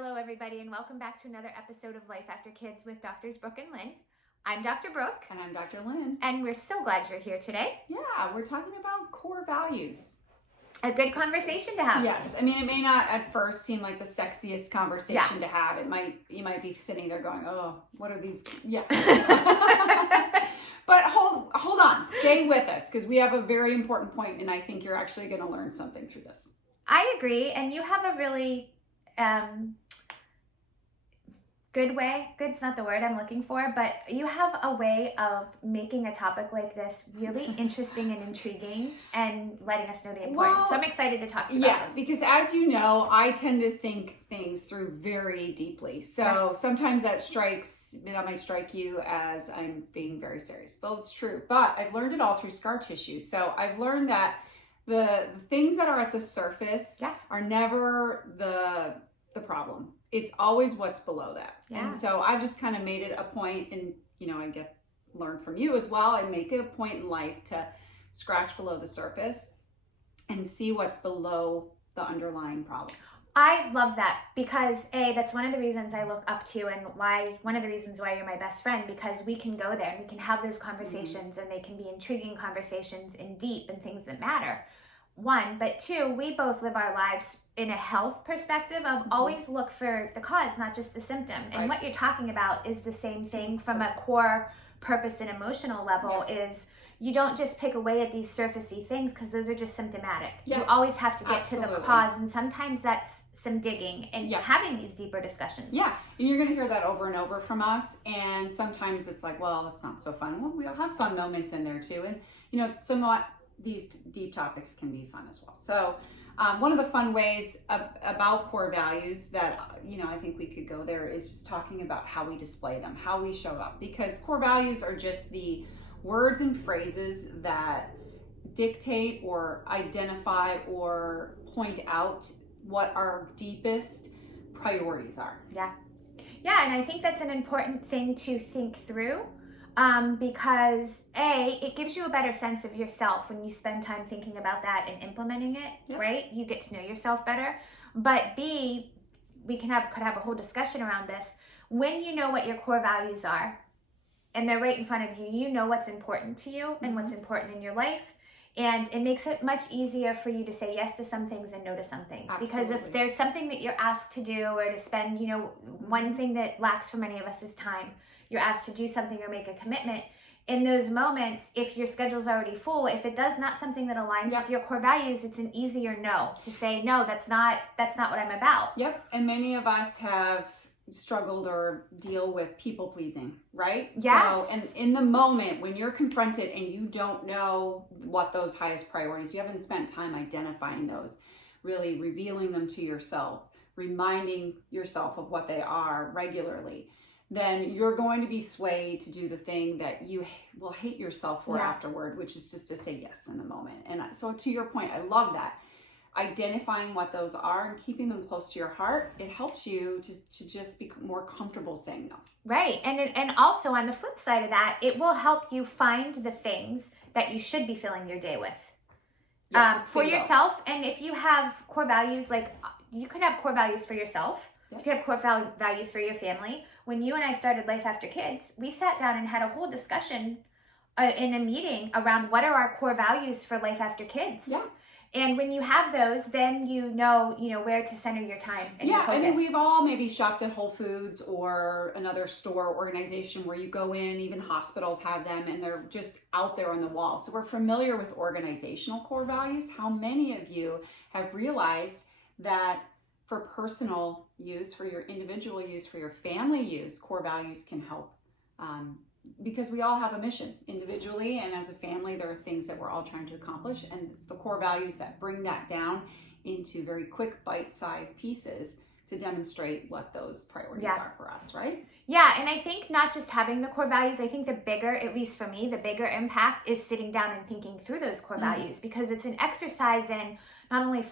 Hello, everybody, and welcome back to another episode of Life After Kids with Doctors Brooke and Lynne. I'm Dr. Brooke. And I'm Dr. Lynne. And we're so glad you're here today. Yeah, we're talking about core values. A good conversation to have. Yes. I mean, it may not at first seem like the sexiest conversation to have. You might be sitting there going, oh, what are these? Yeah. But hold on. Stay with us because we have a very important point, and I think you're actually going to learn something through this. I agree. And you have a really good way. Good's not the word I'm looking for, but you have a way of making a topic like this really interesting and intriguing and letting us know the importance. So I'm excited to talk to you about this. Because as you know, I tend to think things through very deeply. So sometimes that might strike you as I'm being very serious. Well, it's true. But I've learned it all through scar tissue. So I've learned that the things that are at the surface are never the problem. It's always what's below that. Yeah. And so I've just kind of made it a point, and I learn from you as well. I make it a point in life to scratch below the surface and see what's below the underlying problems. I love that because that's one of the reasons I look up to, and one of the reasons why you're my best friend, because we can go there and we can have those conversations and they can be intriguing conversations and deep and things that matter. One, but two, we both live our lives in a health perspective of always look for the cause, not just the symptom. And what you're talking about is the same thing from a core purpose and emotional level is you don't just pick away at these surfacey things because those are just symptomatic. You always have to get to the cause, and sometimes that's some digging and having these deeper discussions. Yeah, and you're going to hear that over and over from us, and sometimes it's like, well, that's not so fun. Well, we'll have fun moments in there too, and somewhat these deep topics can be fun as well. So one of the fun ways about core values that, I think we could go there is just talking about how we display them, how we show up, because core values are just the words and phrases that dictate or identify or point out what our deepest priorities are. Yeah, and I think that's an important thing to think through. Because it gives you a better sense of yourself when you spend time thinking about that and implementing it, right? You get to know yourself better. But B, we could have a whole discussion around this. When you know what your core values are, and they're right in front of you, you know what's important to you and what's important in your life. And it makes it much easier for you to say yes to some things and no to some things. Absolutely. Because if there's something that you're asked to do or to spend, one thing that lacks for many of us is time. You're asked to do something or make a commitment. In those moments, if your schedule's already full, if it does not something that aligns with your core values, it's an easier no to say, no, that's not what I'm about. Yep. And many of us have struggled or deal with people pleasing, right? Yes. So, and in the moment when you're confronted and you don't know what those highest priorities, you haven't spent time identifying those, really revealing them to yourself, reminding yourself of what they are regularly, then you're going to be swayed to do the thing that you will hate yourself for afterward, which is just to say yes in the moment. And so to your point, I love that. Identifying what those are and keeping them close to your heart, it helps you to just be more comfortable saying no. Right. And also on the flip side of that, it will help you find the things that you should be filling your day with. For yourself. And if you have core values, like you could have core values for yourself. You could have core values for your family. When you and I started Life After Kids, we sat down and had a whole discussion in a meeting around what are our core values for Life After Kids. Yeah. And when you have those, then you know where to center your time and your focus. I mean, we've all maybe shopped at Whole Foods or another store organization where you go in, even hospitals have them, and they're just out there on the wall. So we're familiar with organizational core values. How many of you have realized that for personal use, for your individual use, for your family use, core values can help because we all have a mission individually, and as a family, there are things that we're all trying to accomplish, and it's the core values that bring that down into very quick bite-sized pieces to demonstrate what those priorities are for us, right? Yeah, and I think not just having the core values, I think the bigger, at least for me, the bigger impact is sitting down and thinking through those core values, because it's an exercise in not only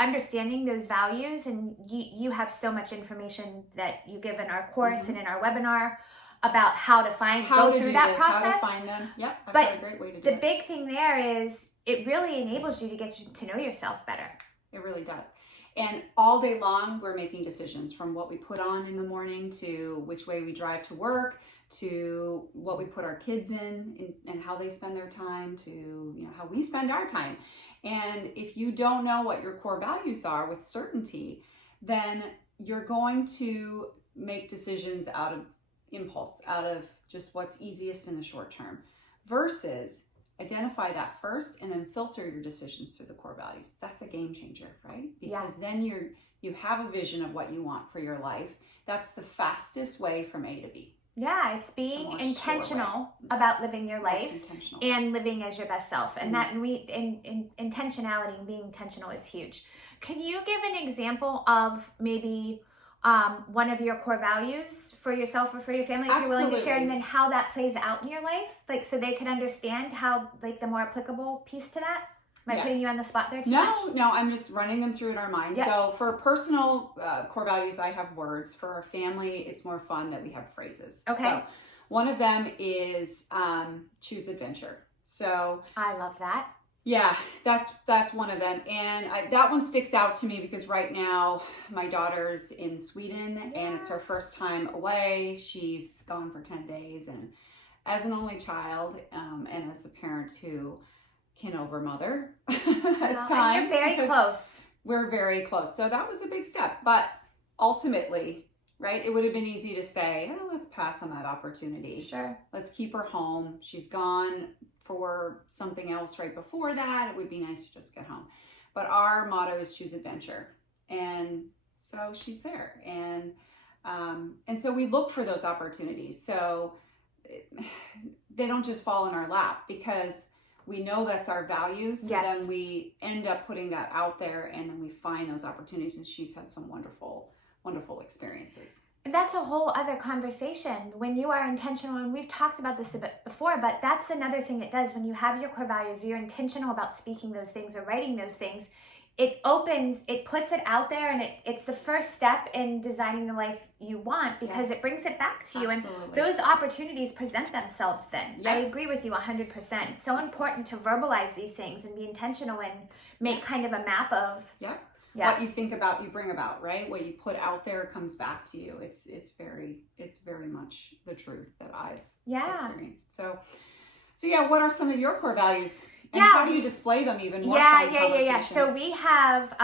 understanding those values, and you have so much information that you give in our course and in our webinar about how to go through that process. How to find them. Yep, I've got a great way to do it. The big thing there is it really enables you to get to know yourself better. It really does. And all day long, we're making decisions, from what we put on in the morning to which way we drive to work, to what we put our kids in and how they spend their time, to how we spend our time. And if you don't know what your core values are with certainty, then you're going to make decisions out of impulse, out of just what's easiest in the short term, versus identify that first and then filter your decisions through the core values. That's a game changer, right? Because then you have a vision of what you want for your life. That's the fastest way from A to B. Yeah, it's being intentional about living your life and living as your best self. And that intentionality and being intentional is huge. Can you give an example of maybe one of your core values for yourself or for your family, if you're willing to share, and then how that plays out in your life, like so they could understand how, like, the more applicable piece to that? Am I putting you on the spot there too much? No, I'm just running them through in our mind. Yep. So for personal core values, I have words. For our family, it's more fun that we have phrases. Okay. So one of them is choose adventure. So I love that. Yeah, that's one of them. And that one sticks out to me because right now my daughter's in Sweden and it's her first time away. She's gone for 10 days. And as an only child and as a parent who can overmother at times. And you're very close. We're very close. So that was a big step. But ultimately, right, it would have been easy to say, oh, let's pass on that opportunity. Sure. Let's keep her home. She's gone for something else right before that. It would be nice to just get home. But our motto is choose adventure. And so she's there. And so we look for those opportunities. So they don't just fall in our lap because we know that's our value. So then we end up putting that out there and then we find those opportunities. And she's had some wonderful, wonderful experiences. That's a whole other conversation. When you are intentional, and we've talked about this a bit before, but that's another thing it does. When you have your core values, you're intentional about speaking those things or writing those things. It puts it out there, and it's the first step in designing the life you want because it brings it back to you. Absolutely. And those opportunities present themselves then. Yep. I agree with you 100%. It's so important to verbalize these things and be intentional and make kind of a map of... What you think about, you bring about, right? What you put out there comes back to you. It's very much the truth that I've experienced. So yeah, what are some of your core values? And how do you display them even more? Yeah. So we have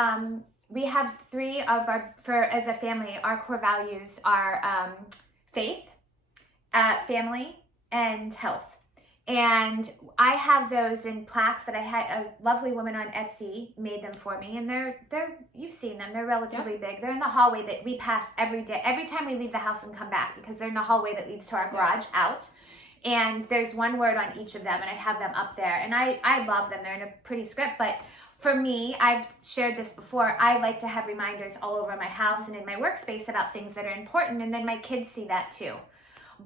three of as a family, our core values are faith, family, and health. And I have those in plaques that I had a lovely woman on Etsy made them for me, and they're you've seen them, they're relatively big. They're in the hallway that we pass every day, every time we leave the house and come back, because they're in the hallway that leads to our garage out. And there's one word on each of them, and I have them up there, and I love them. They're in a pretty script, but for me, I've shared this before, I like to have reminders all over my house and in my workspace about things that are important, and then my kids see that too.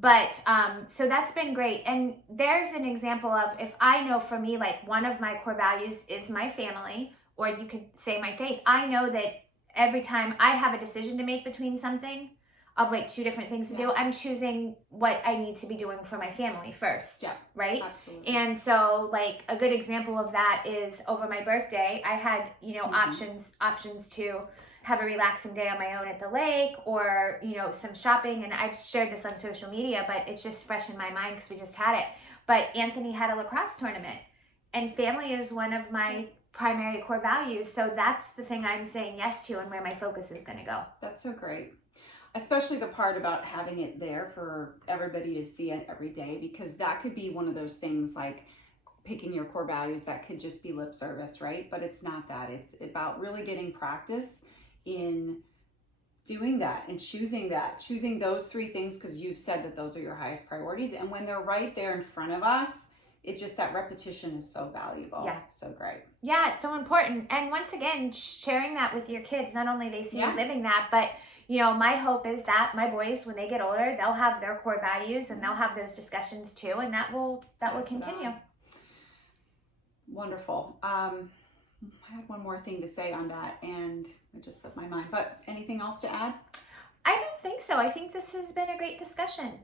But so that's been great. And there's an example of, if I know for me, like, one of my core values is my family, or you could say my faith. I know that every time I have a decision to make between something of like two different things to do, I'm choosing what I need to be doing for my family first. Yeah. Right? Absolutely. And so, like, a good example of that is over my birthday, I had, options to have a relaxing day on my own at the lake, or, some shopping. And I've shared this on social media, but it's just fresh in my mind because we just had it. But Anthony had a lacrosse tournament, and family is one of my primary core values. So that's the thing I'm saying yes to and where my focus is going to go. That's so great. Especially the part about having it there for everybody to see it every day, because that could be one of those things like picking your core values that could just be lip service, right? But it's not that. It's about really getting practice in doing that and choosing those three things, because you've said that those are your highest priorities. And when they're right there in front of us, it's just that repetition is so valuable. Yeah. So great. Yeah, it's so important. And once again, sharing that with your kids, not only they see you living that, but my hope is that my boys, when they get older, they'll have their core values and they'll have those discussions too, and that will continue. Wonderful. I had one more thing to say on that, and it just slipped my mind. But anything else to add? I don't think so. I think this has been a great discussion.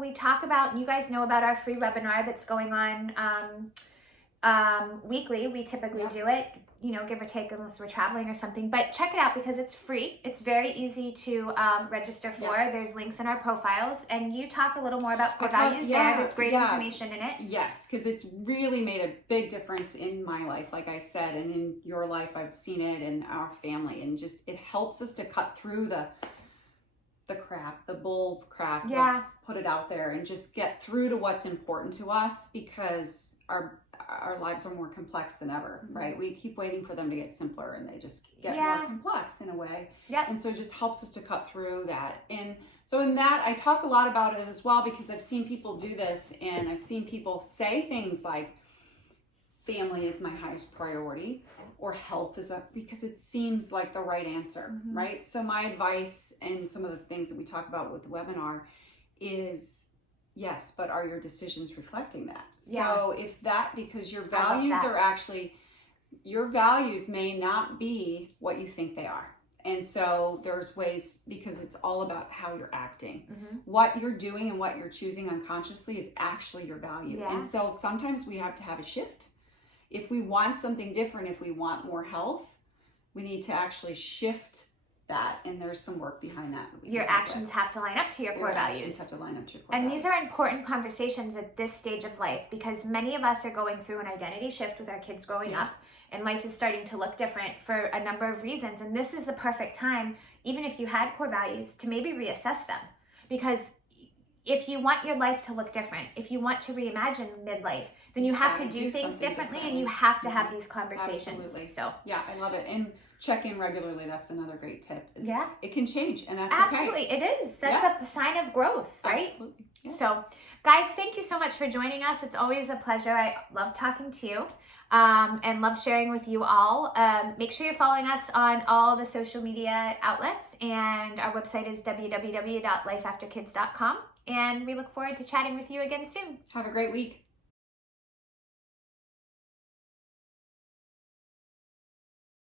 We talk about, you guys know about our free webinar that's going on weekly. We typically do it, give or take, unless we're traveling or something. But check it out because it's free. It's very easy to register for. There's links in our profiles, and you talk a little more about core values there. There's great information in it. Yes, because it's really made a big difference in my life, like I said, and in your life. I've seen it in our family, and just it helps us to cut through the crap, the bull crap. Let's put it out there and just get through to what's important to us, because our lives are more complex than ever, right? We keep waiting for them to get simpler, and they just get more complex in a way. And so it just helps us to cut through that. And so in that, I talk a lot about it as well, because I've seen people do this, and I've seen people say things like, family is my highest priority, or health is because it seems like the right answer, right? So my advice, and some of the things that we talk about with the webinar, is yes, but are your decisions reflecting that? So if that, because your values are actually, your values may not be what you think they are. And so there's ways, because it's all about how you're acting. What you're doing and what you're choosing unconsciously is actually your value. And so sometimes we have to have a shift. If we want something different, if we want more health, we need to actually shift that, and there's some work behind that. Your actions have to line up to your core values. Actions have to line up to your core values. And these are important conversations at this stage of life, because many of us are going through an identity shift with our kids growing up, and life is starting to look different for a number of reasons. And this is the perfect time, even if you had core values, to maybe reassess them. Because if you want your life to look different, if you want to reimagine midlife, then you have to do things differently, and you have to have these conversations. Absolutely. So yeah, I love it. And check in regularly. That's another great tip. Yeah. It can change, and that's absolutely okay. It is. That's a sign of growth, right? Absolutely. Yeah. So guys, thank you so much for joining us. It's always a pleasure. I love talking to you. And love sharing with you all. Make sure you're following us on all the social media outlets, and our website is www.lifeafterkids.com. And we look forward to chatting with you again soon. Have a great week.